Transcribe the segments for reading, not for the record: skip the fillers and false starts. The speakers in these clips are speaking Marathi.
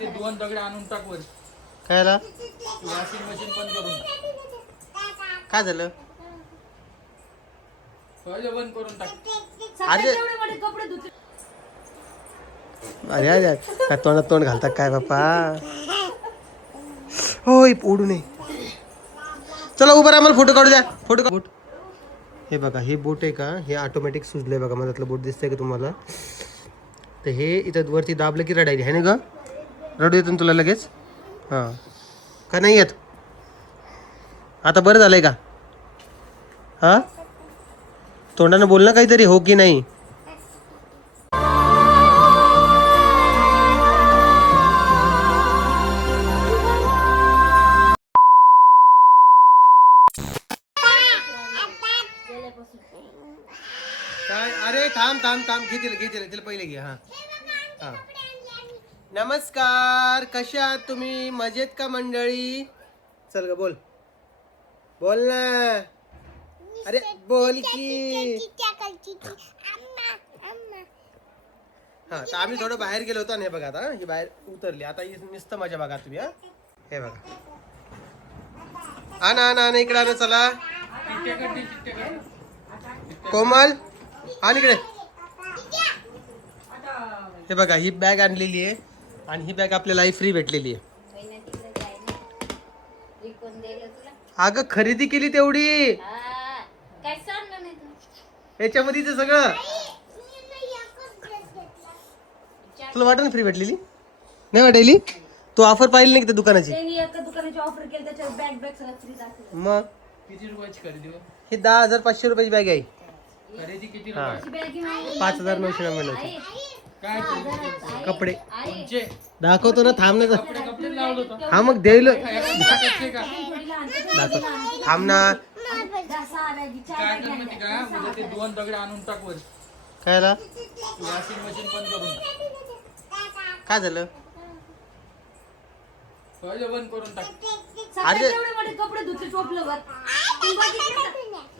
ते दोन दगड आणून टाक वर. काय झालं? वॉशिंग मशीन बंद करून काय झालं? पहिले बंद करून टाक. अरे अरे अरे काय तोंडात तोंड घालतात काय बाप्पा. होय उडू नये. चला उभं राहा, मला फोटो काढू द्या. फोटो बोट. हे बघा हे बोट आहे का, हे ऑटोमॅटिक सुजलंय बघा. मधातलं बोट दिसतंय का तुम्हाला? तर हे इथं वरती दाबलं की रडायली आहे ना ग. रडू येतो तुला लगेच. हां का नाही येत? आता बरं झालंय का? हां तोंडानं बोल ना काहीतरी, हो की नाही? काय? अरे थांब थांब थांब, घे तिला पहिले घे. हां हां नमस्कार, कशा आहात तुम्ही? मजेत का मंडळी? चल ग बोल, बोल ना. अरे बोल की. हा तर आम्ही थोडं बाहेर गेलो होतो आणि हे बघा आता ही बाहेर उतरली. आता ही नुसतं माझ्या बघा तुम्ही. हा हे बघा, आणा इकडे आणा. चला कोमल आण इकडे. हे बघा ही बॅग आणलेली आहे आणि ही बॅग आपल्याला फ्री भेटलेली आहे. अगं खरेदी केली तेवढी, याच्यामध्ये ते सगळं तुला वाटत ना फ्री भेटलेली? नाही वाटायली? तू ऑफर पाहिली नाही की त्या दुकानाची? ऑफर केली त्याच्यावर बॅग सगळं फ्री जाते. मग किती रुपयाची खरेदी हो? ही 10,500 रुपयाची बॅग आहे. खरेदी किती हा रुपयाची? 5,999. काय खरेदी? कपडे तुमचे दाखवतो ना, थांब ना. कपडे लावलं होतं. हा मग देईल. टाकायचे का? दाखव, थांब ना. काय कर माहिती का, म्हणजे ते दोन दगड आणून टाक वर. काय झालं? वॉशिंग मशीन बंद करून काय झालं? पहिले बंद करून टाक. अरे कपडे धुतले टोपल्यावर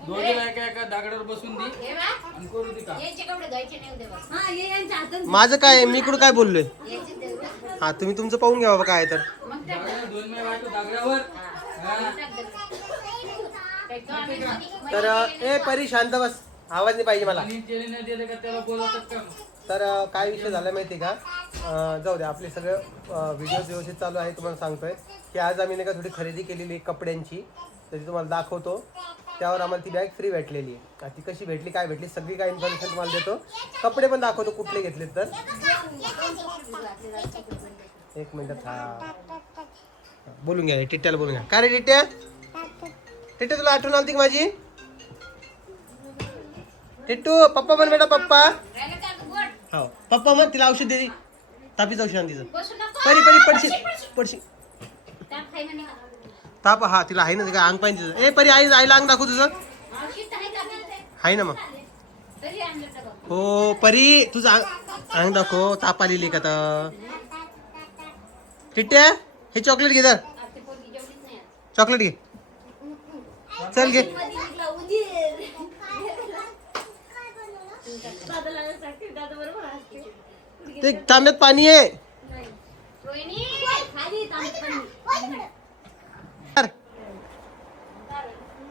दोघे बायका एका दगडावर बसून दे आणि करू दे का. माझं काय, मी इकडं काय बोललोय? हा तुम्ही तुमचं पाहून घ्या बाबा काय तर. दोन बायका दगडावर. हा. तर ए परी शांत बस, आवाज नाही पाहिजे मला. आणि त्याने नाही दिले का त्याला बोलवतात का? तर काय विषय झाला माहिती का, जाऊ दे, आपले सगळं व्हिडिओ व्यवस्थित चालू आहे. तुम्हाला सांगतोय की आज आम्ही नाही का थोडी खरेदी केलेली आहे कपड्यांची, तर ती तुम्हाला दाखवतो. त्यावर आम्हाला ती बॅग फ्री भेटलेली आहे. ती कशी भेटली, काय भेटली, सगळी काय इन्फॉर्मेशन तुम्हाला देतो. कपडे पण दाखवतो कुठले घेतले तर. एक मिनिट बोलून घ्या, टिट्ट्याला बोलून घ्या. काय रे टिट्ट्या? टिट्टू तुला आठवण आलती का माझी? टिट्टू पप्पा म्हण बेटा, पप्पा. हो पप्पा म्हण. तिला औषध दे, तापीचं औषध आण तिचं. परी पडशील. ताप हा तिला आहे ना, ते काय अंग पाहिजे तिचं. ए परी आईला अंग दाखव तुझं. आहे ना मग. हो परी तुझं अंग दाखव, ताप आलेली का तर. टिट्ट्या हे चॉकलेट घे, तर चॉकलेट घे. चल घे. ते तांब्यात पाणी आहे.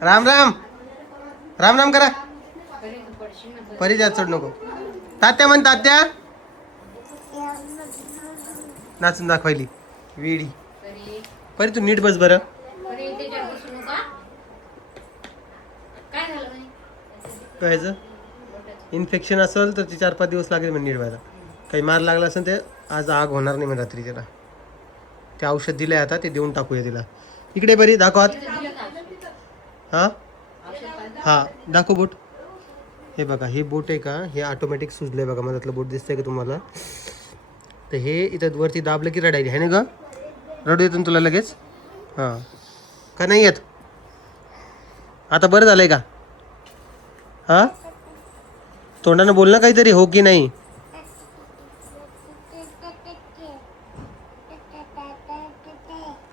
राम राम राम राम करा. परी जात सोड नको. तात्या म्हण, तात्या नाचून दाखवायली वेडी. परी तू नीट बस बरं. काय इन्फेक्शन असेल तर ती 4-5 दिवस लागेल म्हणजे नीट व्हायला. काही मार लागला असेल ते आज आग होणार नाही म्हणजे रात्री. त्याला ते औषध दिलंय आता, ते देऊन टाकूया तिला. इकडे बरी दाखव हात. हां हां दाखव बोट. हे बघा हे बोट आहे का, हे ऑटोमॅटिक सुजलंय बघा. मधातलं बोट दिसतंय का तुम्हाला? तर हे इथं वरती दाबलं की रडायली आहे ना ग. रडू येतो तुला लगेच. हां का नाही येत? आता बरं झालंय का? हां तोंडानं बोल ना काहीतरी, हो की नाही?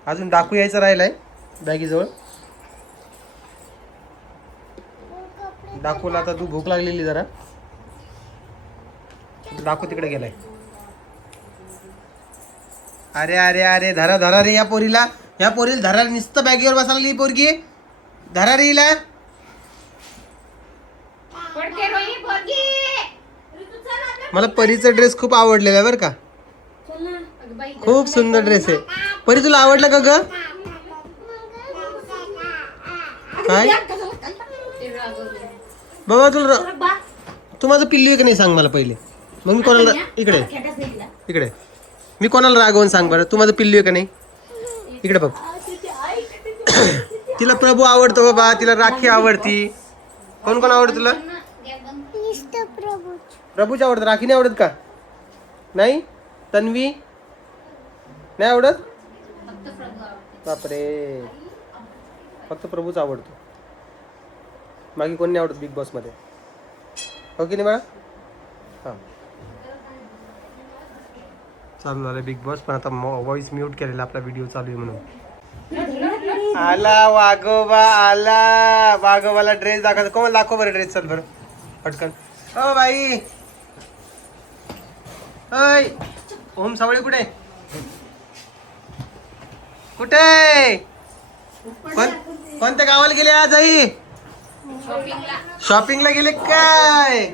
अजून डाकू यायचं राहिलाय बॅगीजवळ. डाकूला आता तू भूक लागलेली जरा. डाकू तिकडे गेलाय. अरे अरे अरे धरा धरा रे या पोरीला धरा नुसतं बॅगेवर बसायला लागली ही पोरगी. धरा रे हिला. मला परीचा ड्रेस खूप आवडलेला आहे बरं का. चल ना. खूप सुंदर ड्रेस आहे. परी तुला आवडला का ग? काय बाबा तुला बा तू माझं पिल्लू आहे का नाही सांग मला पहिले. मग मी कोणाला इकडे खेटाच नाही दिला. इकडे मी कोणाला रागवून सांग बरं. तू माझं पिल्लू आहे का नाही. इकडे बघ. तिला प्रभू आवडतो बाबा. तिला राखी आवडती. कोण कोण आवडत तुला? प्रभूच आवडत. राखी नाही आवडत का? नाही. तन्वी नाही आवडत. बापरे फक्त प्रभूच आवडतो. बाकी कोण नाही आवडत बिग बॉस मध्ये. हो की नाही बाळा. हा चालू झालं बिग बॉस. पण आता व्हॉइस म्यूट केलेला आपला व्हिडिओ चालू आहे म्हणून. आला वाघोबा आला. वाघोबाला ड्रेस दाखवायचा. कोण दाखव बरं ड्रेस. चल बरं पटकन. ओ बाई ऐ ओम सावळे कुठे कुठे कोणत्या गावाला गेले आज आई. शॉपिंगला गेले काय.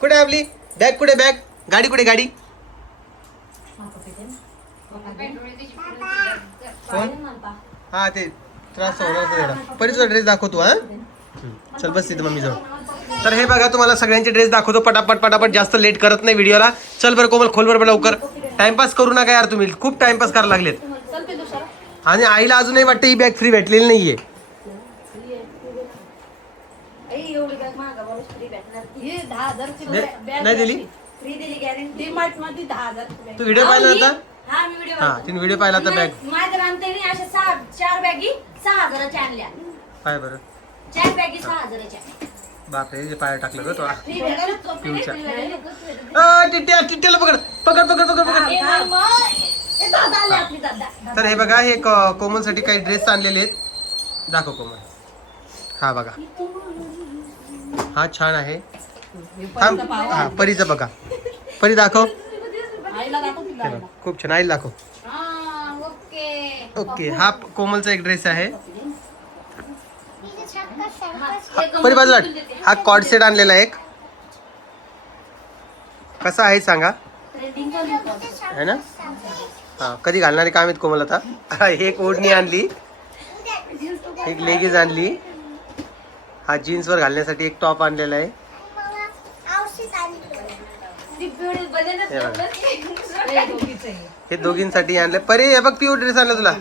कुठे आपली बॅग. कुठे बॅग. गाडी कुठे गाडी. कोण हा ते त्रास होणार. परी तुझा ड्रेस दाखवतो. हा चल बस तिथे मम्मी जाऊ. तर हे बघा तुम्हाला सगळ्यांचे ड्रेस दाखवतो पटापट पटापट. जास्त लेट करत नाही व्हिडिओला. चल बरं कोमल खोल बरं लवकर. टाइमपास करू नका यार तुम्ही. खूप टाइमपास करायला लागलेत. आणि आईला अजूनही वाटतं ही बॅग फ्री भेटलेली नाहीये. एवढी बॅग मागा बाबा फ्री भेटणार. ही 10,000 ची बॅग नाही दिली. फ्री दिली गॅरंटी. डीमार्ट मध्ये 10,000 ची बॅग. तू व्हिडिओ पाहिला होता. हा मी व्हिडिओ हा तिने व्हिडिओ पाहिला होता. बॅग माझ्या रामताईने अशा 4 बॅगी 6,000 च्या आणल्या. काय बरं. 4 बॅगी 6,000 च्या. बापरे जे पाय टाकलं ग तो. फ्री भेटणार. पिऊच्या. टिट्ट्या टिट्ट्याला पकड पकड पकड पकड पकड. दादा आले आपली दादा. तर हे बघा हे कोमलसाठी काही ड्रेस आणलेले आहेत. दाखव कोमल. हा बघा हा छान आहे. थांब. हा परीचा बघा. परी दाखव. हे बघ, खूप छान. आईला दाखव. ओके हा कोमलचा एक ड्रेस आहे. परी बाजूला. हा कॉर्ड सेट आणलेला एक. कसा आहे सांगा. ट्रेंडिंग चालू आहे. है ना. हा कधी घालणारे काम आहेत कोमल आता. एक ओढणी आणली. एक लेगीज आणली. हा जीन्स वर घालण्यासाठी एक टॉप आणलेला आहे. हे बघा. हे दोघींसाठी आणले. परी हे बघ पिऊ ड्रेस आणला तुला.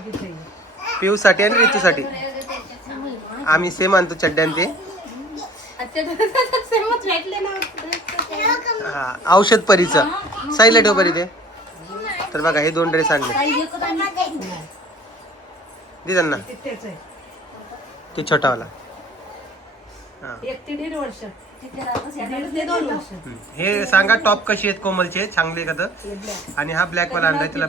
पिऊ साठी आणि ऋतूसाठी. आम्ही सेम आणतो चड्ड्या आणि ते. हा औषध परीचं. साईडला ठेव परी ते. तर बघा हे 2 ड्रेस आणले. दे त्यांना ते छोटावाला. हा हे सांगा टॉप कशी आहेत कोमलचे. चांगले का तर. आणि हा ब्लॅक वाला आणलाय तिला.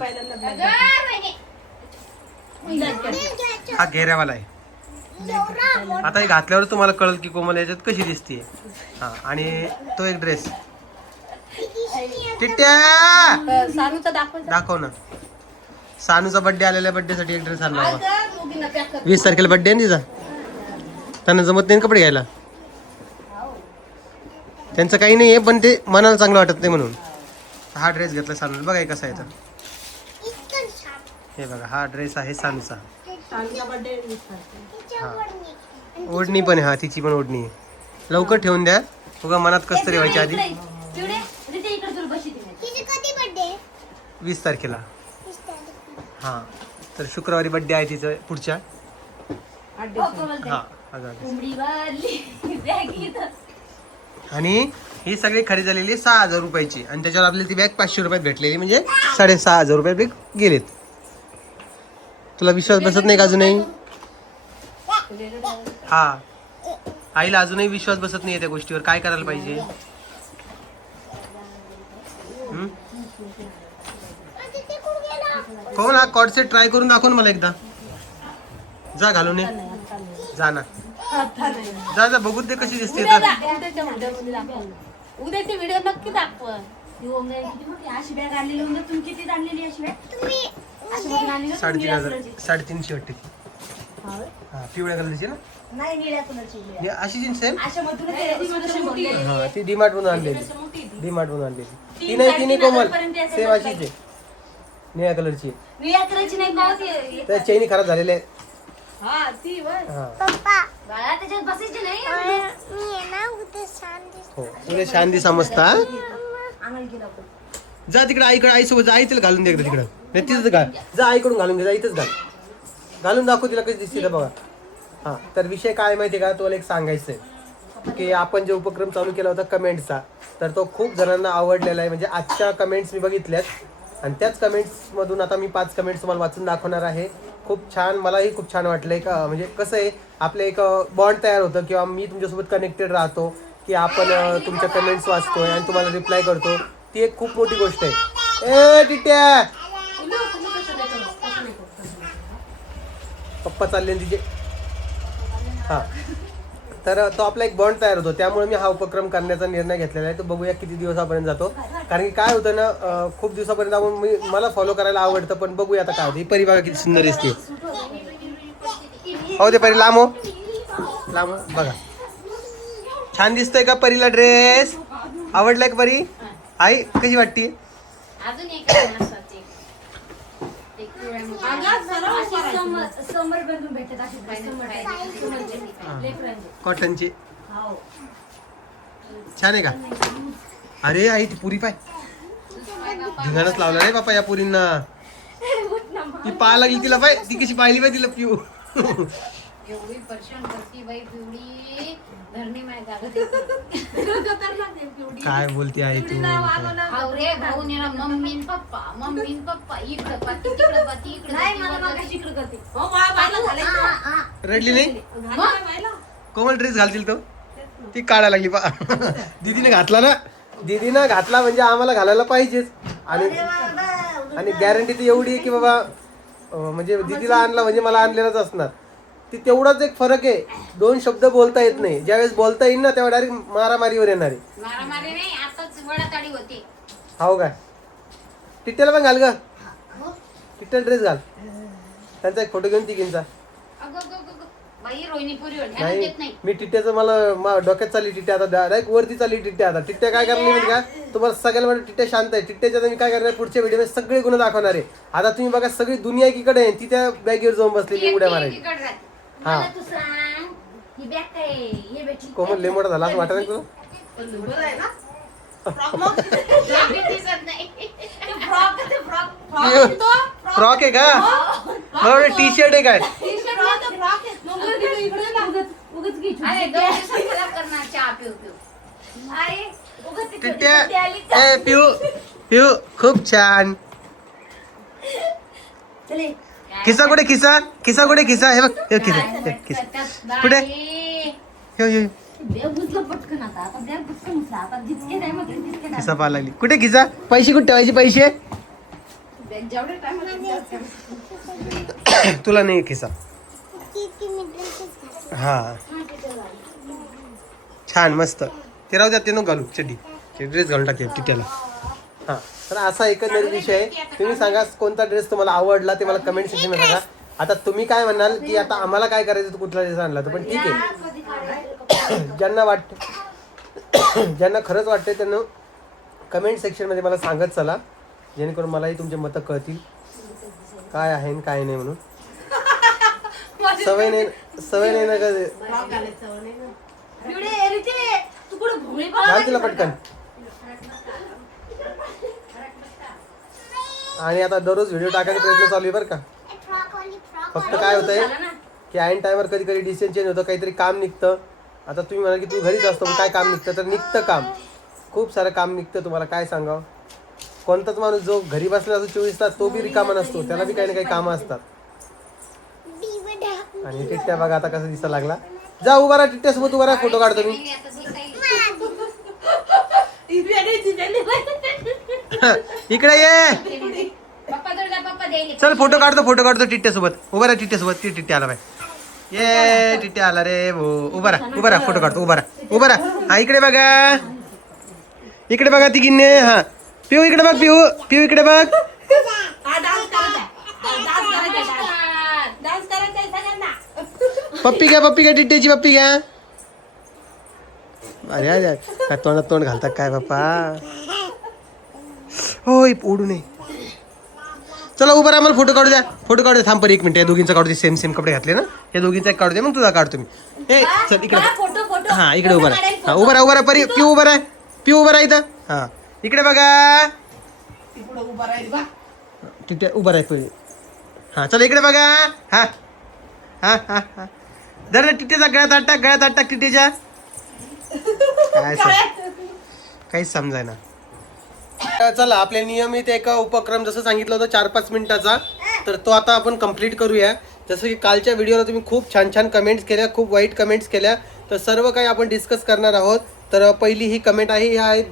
हा घेऱ्यावाला आहे. आता हे घातल्यावर तुम्हाला कळेल की कोमल याच्यात कशी दिसते. हा आणि तो एक ड्रेस. टिट्ट्या दाखव ना. सानूचा बर्थडे आलेला. बर्थडे साठी एक ड्रेस आणला बाबा. 20 तारखेला बर्थडे आहे तिचा. त्यांना जमत नाही कपडे घ्यायला. त्यांचं काही नाहीये पण ते मनाला चांगलं वाटत नाही म्हणून हा ड्रेस घेतला सानूला. बघा कसा आहे तर. हे बघा हा ड्रेस आहे सानूचा. हा ओढणी पण आहे. हा तिची पण ओढणी आहे. लवकर ठेवून द्या. उगा मनात कस तरी व्हायच्या आधी. 20 तारखेला. हा तर शुक्रवारी बर्थडे आहे तिचं पुढच्या. हा आणि ही सगळी खरेदी झालेली 6,000 रुपयाची. आणि त्याच्यावर आपल्याला ती बॅग 500 रुपयात भेटलेली. म्हणजे 6,500 रुपये गेलेत. तुला विश्वास बसत नाही का अजूनही. हा आईला अजूनही विश्वास बसत नाही त्या गोष्टीवर. काय करायला पाहिजे. कोण हा कॉर्ड सेट ट्राय करून दाखव मला एकदा. जा घालून ये. जा ना. जा जा बघू ते कशी दिसते तर. उद्याचे व्हिडिओ नक्की दाखव. ती ओंगा किती मोठी अशी बॅग आणलेली ओंगा तुम्ही किती आणलेली अशी बॅग अशी मोठी आणलेली ना तुम्ही 3,500 कलरची. 350 वाटते ती. हा पिवळ्या कलरची ना नाही निळ्या कलरची हे अशी जीन्स सेम अशा मधून ते सुदर्शन भरलेली. हा ती डीमार्ट मधून आणलेली मोठी ती. डीमार्ट मधून आणलेली ती तीन नाही ती नाही 3,500 कोमल पर्यंत असेल सेम बघ अशीच आहे निळ्या कलरची निळ्या कलरची नाही का होती त्या चैनी खराब झालेल्या आहेत हा ती वर हा बाळा त्याच्यात बसायची नाही हो तुला शांती समजता आम्हाला गेला आपण जा तिकडे आईकडे आईसोबत जा आई तिला घालून दे तिकडं नाही तिथंच घाल जा आईकडून घालून घे जा इथंच घाल घालून दाखव तिला कशी दिसते बघा हा तर विषय काय माहिती का तुम्हाला एक सांगायचं आहे की आपण जे उपक्रम चालू केला होता कमेंट्सचा तर तो खूप जणांना आवडलेला आहे म्हणजे आजच्या कमेंट्स मी बघितल्यात आणि त्याच कमेंट्समधून आता मी 5 कमेंट्स तुम्हाला वाचून दाखवणार आहे खूप छान मलाही खूप छान वाटलं आहे का म्हणजे कसं आहे आपलं एक बॉन्ड तयार होतं किंवा मी तुमच्यासोबत कनेक्टेड राहतो की आपण तुमच्या कमेंट्स वाचतोय आणि तुम्हाला रिप्लाय करतो ती एक खूप मोठी गोष्ट आहे ए टिट्या पप्पा चालले ना तिचे हां तर तो आपला एक बॉन्ड तयार होतो त्यामुळे मी हा उपक्रम करण्याचा निर्णय घेतलेला आहे तो बघूया किती दिवसापर्यंत जातो कारण की काय होतं ना खूप दिवसापर्यंत आपण मला फॉलो करायला आवडतं पण बघूया आता काय होतं ही परी बघा किती सुंदर दिसते हो ते परी लांब हो बघा छान दिसतोय का परीला ड्रेस आवडलाय का परी आई कशी वाटते अजून एक आहे ना स्वतः एक समर बनून भेटत अशी कॉटनची छान आहे का अरे आई ती पुरी पाय धिंगाणच लावला रे बापा या पुरींना ती पाहा लागली तिला पाय ती कशी पाहिली पाय तिला पिऊ एवढी परेशान करती बाई पिवडी धरणी माय काय बोलते आई तू रे भाऊ नेला मम्मी पप्पा इकडं पाती तिकडं पाती इकडं नाही मला मागाशी इकडं करते हो बाळा झालं रडली नाही कोमल ड्रेस घालतील तो ती काढायला लागली पा दीदीने घातला ना दीदीनं घातला म्हणजे आम्हाला घालायला पाहिजेच आणि गॅरंटी ती एवढी आहे की बाबा म्हणजे दीदीला आणला म्हणजे मला आणलेलाच असणार ती तेवढाच एक फरक आहे 2 शब्द बोलता येत नाही ज्यावेळेस बोलता येईल ना तेव्हा डायरेक्ट मारामारीवर येणार आहे मारामारी नाही आताच वडाताडी होते हो काय टिट्ट्याला पण घाल ग टिट्ट्याला ड्रेस घाल त्यांचा एक फोटो घेऊन तिघींचा बाई रोहिणीपुरी देत नाही नाही मी टिट्ट्याचं मला डोक्यात चालली टिट्ट्या आता डायरेक्ट वरती चालली टिट्ट्या आता टिट्ट्या काय करणार म्हणजे का तुम्हाला सगळ्याला म्हणजे टिट्ट्या शांत आहे टिट्ट्याच्या मी काय करणार पुढच्या व्हिडिओमध्ये सगळे गुण दाखवणार आहे आता तुम्ही बघा सगळी दुनिया एकीकडे आहे ती त्या बॅगेवर जाऊन बसलेली उड्या मारायची हा तू सांग ही बॅग काय हे भेटली कोमल लय मोठा झाला असं वाटत नाही तुला फ्रॉक आहे का मला वाटलं टी शर्ट आहे काय टिट्ट्या ए पिऊ पिऊ खूप छान खिसा कुठे खिसा खिसा कुठे खिसा हे बघ हे खिसा हे खिसा कुठे हे पटकन आता बॅग पटकन उचला आता जितके नाही मग तितके नाही. खिसा पाहा लागली कुठे खिसा पैसे कुठे ठेवायचे पैसे बॅग जेवढे टाइम तुला नाही खिसा हा छान मस्त ते राहू द्या ते नको घालू चड्डी ते ड्रेस घालून टाकेल टिट्याला हा तर असा एकंदरीत विषय आहे तुम्ही सांगा कोणता ड्रेस तुम्हाला आवडला ते मला कमेंट सेक्शनमध्ये सांगा आता तुम्ही काय म्हणाल की आता आम्हाला काय करायचं तू कुठला ड्रेस आणला तर पण ठीक आहे ज्यांना खरंच वाटते त्यांना कमेंट सेक्शनमध्ये मला सांगत चला जेणेकरून मलाही तुमचे मतं कळतील काय आहे आणि काय नाही म्हणून सवय नाही ना घाल तिला पटकन आणि आता दररोज व्हिडिओ टाकायचा प्रयत्न चालू आहे बरं का फक्त काय होतंय की ऐन टायमर कधी कधी डिसिजन चेंज होतं काहीतरी काम निघतं आता तुम्ही म्हणाल की तू घरीच असतो काय काम निघतं तर निघतं काम खूप सारं काम निघतं तुम्हाला काय सांगावं कोणताच माणूस जो घरी बसला असतो 24 तास तो बी रिकामा नसतो त्याला बी काही ना काही कामं असतात आणि टिट्ट्या बघा आता कसं दिसायला लागला जा उभा राहा टिट्ट्यासोबत उभा राहा फोटो काढतो मी इकडे ये चल फोटो काढतो टिट्ट्यासोबत उभा राहा टिट्ट्यासोबत ती टिट्ट्या आला बाय ये टिट्ट्या आला रे भो उभा राहा फोटो काढतो उभा राहा हा इकडे बघा ती गिन्ने हा पिऊ इकडे बघ, पिऊ पिऊ इकडे बघ. पप्पी घ्या, पप्पी घ्या, टिट्टेची पप्पी घ्या. अरे अरे काय तोंडात तोंड घालतात काय बाप्पा. होय ओढू नये. चला उभं राहा, मला फोटो काढू द्या, फोटो काढू द्या. थांब पर 1 मिनिट, या दोघींचा काढू दे. सेम सेम कपडे घातले ना, या दोघींचा एक काढू दे, मग तुझा काढतो मी. हे चल इकडे. हा इकडे उभा राहा. हा उभा राहा, उभा राहा. परी पिऊ उभा राहा, पिऊ उभा राहा इथं. हा इकडे बघा, तिथे उभा राहा परी. हा चला इकडे बघा. हा हा हा हा जरा टिटेचा गळ्यात आटक, गळ्यात आटक टिटेच्या. काय काहीच समजाय ना. चला आपले नियमित एक उपक्रम जसं सांगितलं होतं 4-5 मिनिटाचा, तर तो आता आपण कंप्लीट करूया. जसं की कालच्या व्हिडिओला तुम्ही खूप छान छान कमेंट्स केल्या, खूप वाईट कमेंट्स केल्या, तर सर्व काही आपण डिस्कस करणार आहोत. तर पहिली ही कमेंट आहे, ह्या आहे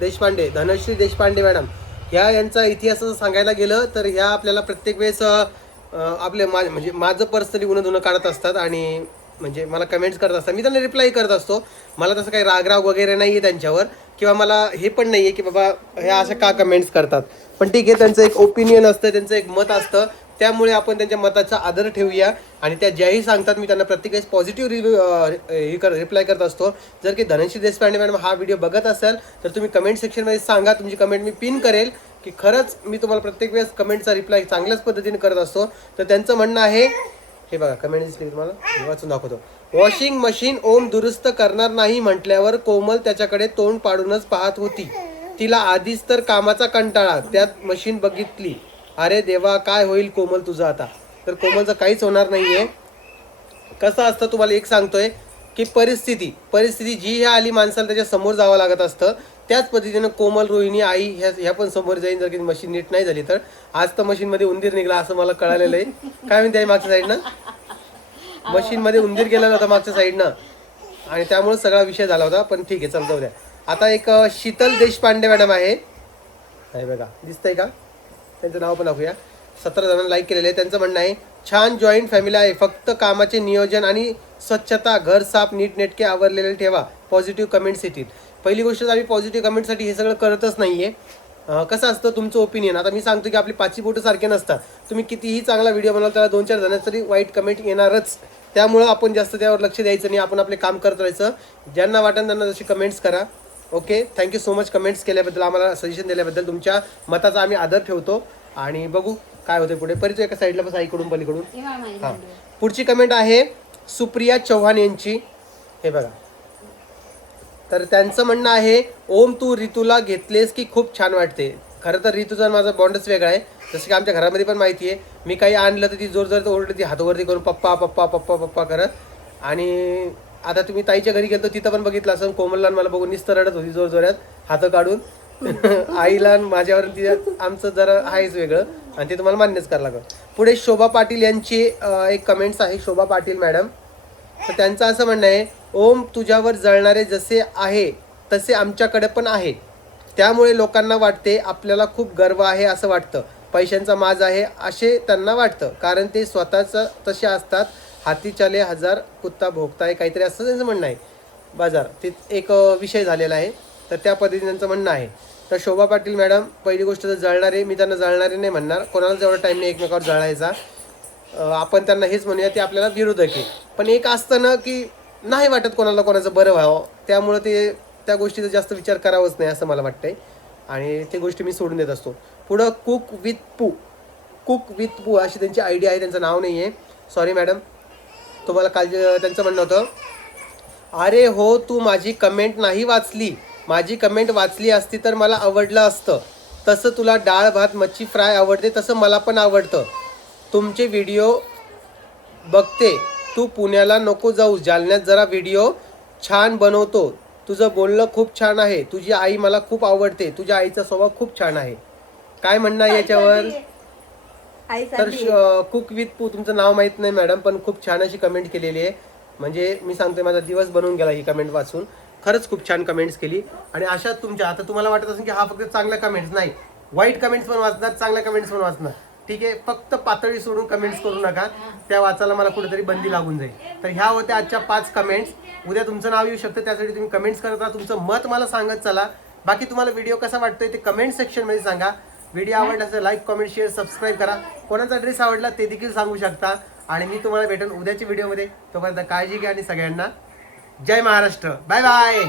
देशपांडे, धनश्री देशपांडे मॅडम. ह्या यांचा इतिहास सांगायला गेलं तर ह्या आपल्याला प्रत्येक वेळेस आपले म्हणजे माझं पर्सनली उन्हा काढत असतात आणि म्हणजे मला कमेंट्स करत असतात. मी त्यांना रिप्लाय करत असतो. मला तसं काही रागराग वगैरे नाही आहे त्यांच्यावर, किंवा मला हे पण नाही आहे की बाबा ह्या अशा का कमेंट्स करतात. पण ठीक आहे, त्यांचं एक ओपिनियन असतं, त्यांचं एक मत असतं, त्यामुळे आपण त्यांच्या मताचा आदर ठेवूया. आणि त्या ज्याही सांगतात मी त्यांना प्रत्येक वेळेस पॉझिटिव्ह रिप्लाय करत असतो. जर की धनश्री देशपांडे मॅडम हा व्हिडिओ बघत असाल तर तुम्ही कमेंट सेक्शनमध्ये सांगा, तुमची कमेंट मी पिन करेल, की खरंच मी तुम्हाला प्रत्येक वेळेस कमेंटचा रिप्लाय चांगल्याच पद्धतीने करत असतो. तर त्यांचं म्हणणं आहे, हे बघा कमेंट दिसली तुम्हाला, वाचून दाखवतो. वॉशिंग मशीन ओम दुरुस्त करणार नाही म्हटल्यावर कोमल त्याच्याकडे तोंड पाडूनच पाहत होती. तिला आधीच तर कामाचा कंटाळा, त्यात मशीन बघितली. अरे देवा काय होईल कोमल तुझं आता. तर कोमलचं काहीच होणार नाहीये. कसं असतं तुम्हाला एक सांगतोय की परिस्थिती जी ह्या आली माणसाला त्याच्या समोर जावं लागत असतं. त्याच पद्धतीनं कोमल, रोहिणी, आई ह्या पण समोर जाईन. जर की मशीन नीट नाही झाली तर. आज तर मशीनमध्ये उंदीर निघला असं मला कळालेलं आहे. काय म्हणते मागच्या साईडनं, मशीनमध्ये उंदीर गेलेला होता मागच्या साईडनं आणि त्यामुळे सगळा विषय झाला होता. पण ठीक आहे, चल जाऊ द्या. आता एक शीतल देशपांडे मॅडम आहे, बघा दिसतंय का, त्यांचं नाव पण दाखवूया. 17 जणांना लाईक केलेले आहे. त्यांचं म्हणणं आहे, छान जॉईंट फॅमिली आहे, फक्त कामाचे नियोजन आणि स्वच्छता, घर साफ नीटनेटके आवरलेले ठेवा, पॉझिटिव्ह कमेंट्स येतील. पहिली गोष्ट, आम्ही पॉझिटिव्ह कमेंटसाठी हे सगळं करतच नाहीये. कसं असतं तुमचं ओपिनियन. आता मी सांगतो की आपली 5 बोटं सारखे नसतात. तुम्ही कितीही चांगला व्हिडिओ बनवला त्याला 2-4 जणांना तरी वाईट कमेंट येणारच. त्यामुळं आपण जास्त त्यावर लक्ष द्यायचं नाही, आपण आपले काम करत राहायचं. ज्यांना वाटेल त्यांना जशी कमेंट्स करा. Okay, thank you so much comments केल्याबद्दल, आम्हाला सजेशन दिल्याबद्दल. तुमच्या मताचा आम्ही आदर ठेवतो आणि बघू काय होते पुढे. परिचय एका साईडला बस, आईकडून पलीकडून. हां, पुढची कमेंट आहे सुप्रिया चव्हाण यांची, हे बघा. तर त्यांचं म्हणणं आहे, ओम तू ऋतूला घेतलेस की खूप छान वाटते. खरं तर ऋतूचा माझा बॉन्डच वेगळा आहे. जसं की आमच्या घरामध्ये पण माहिती आहे, मी काही आणलं तर ती जोर जोरात ओरडते, ती हातवरती करून पप्पा पप्पा पप्पा पप्पा करत. आणि आता तुम्ही ताईच्या घरी गेलो तिथं पण बघितलं असं, कोमलला मला बघून नुसतं रडत होती जोर जोरात हातं काढून. आईला माझ्यावर ती आमचं जरा आहेच वेगळं आणि ते तुम्हाला मान्यच करावं लागलं. पुढे शोभा पाटील यांची एक कमेंट्स आहे, शोभा पाटील मॅडम. तर त्यांचं असं म्हणणं आहे, ओम तुझ्यावर जळणारे जसे आहे तसे आमच्याकडे पण आहे, त्यामुळे लोकांना वाटते आपल्याला खूप गर्व आहे असं वाटतं, पैशांचा माज आहे असे त्यांना वाटतं, कारण ते स्वतःच तसे असतात. हाती चाले हजार कुत्ता भोगताय, काहीतरी असं त्यांचं म्हणणं आहे. बाजार ते एक विषय झालेला आहे, तर त्या पद्धतीने त्यांचं म्हणणं आहे. तर शोभा पाटील मॅडम, पहिली गोष्ट तर जळणारे, मी त्यांना जळणारे नाही म्हणणार, कोणालाच एवढा टाईम नाही एकमेकावर जळायचा. आपण त्यांना हेच म्हणूया, ते आपल्याला विरोधक आहे. पण एक असतं ना की नाही वाटत कोणाला कोणाचं बरं व्हावं, त्यामुळं ते त्या गोष्टीचा जास्त विचार करावाच नाही असं मला वाटतंय आणि ते गोष्टी मी सोडून देत असतो. पुढं कुक विथ पू अशी त्यांची आयडिया आहे, त्यांचं नाव नाही आहे, सॉरी मॅडम. तुम्हाला काल त्यांचं म्हणणं होतं, अरे हो तू माझी कमेंट नाही वाचली, माझी कमेंट वाचली असती तर मला आवडलं असतं. तसं तुला डाळ भात मच्छी फ्राय आवडते तसं मला पण आवडतं. तुमचे व्हिडिओ बघते, तू पुण्याला नको जाऊ, जालन्यात जरा व्हिडिओ छान बनवतो. तुझं बोलणं खूप छान आहे, तुझी आई मला खूप आवडते, तुझ्या आईचा स्वभाव खूप छान आहे. काय म्हणणं आहे याच्यावर? तर कुक विथ पू, तुमचं नाव माहीत नाही मॅडम, पण खूप छान अशी कमेंट केलेली आहे. म्हणजे मी सांगतोय माझा दिवस बनवून गेला ही कमेंट वाचून. खरंच खूप छान कमेंट्स केली आणि अशा तुमच्या, आता तुम्हाला वाटत असेल की हा फक्त चांगल्या कमेंट्स नाही, वाईट कमेंट्स पण वाचणार, चांगल्या कमेंट्स पण वाचणार. ठीक आहे, फक्त पातळी सोडून कमेंट्स करू नका, त्या वाचायला मला कुठेतरी बंदी लागून जाईल. तर ह्या होत्या आजच्या 5 कमेंट्स. उद्या तुमचं नाव येऊ शकतं, त्यासाठी तुम्ही कमेंट्स करत राहा, तुमचं मत मला सांगत चला. बाकी तुम्हाला व्हिडिओ कसा वाटतोय ते कमेंट सेक्शनमध्ये सांगा. व्हिडिओ आवडला असेल लाईक कमेंट शेअर सबस्क्राईब करा. कोणाचा ड्रेस आवडला ते देखील सांगू शकता. आणि मी तुम्हाला भेटेन उद्याच्या व्हिडिओमध्ये. तोपर्यंत काळजी घ्या आणि सगळ्यांना जय महाराष्ट्र. Bye bye.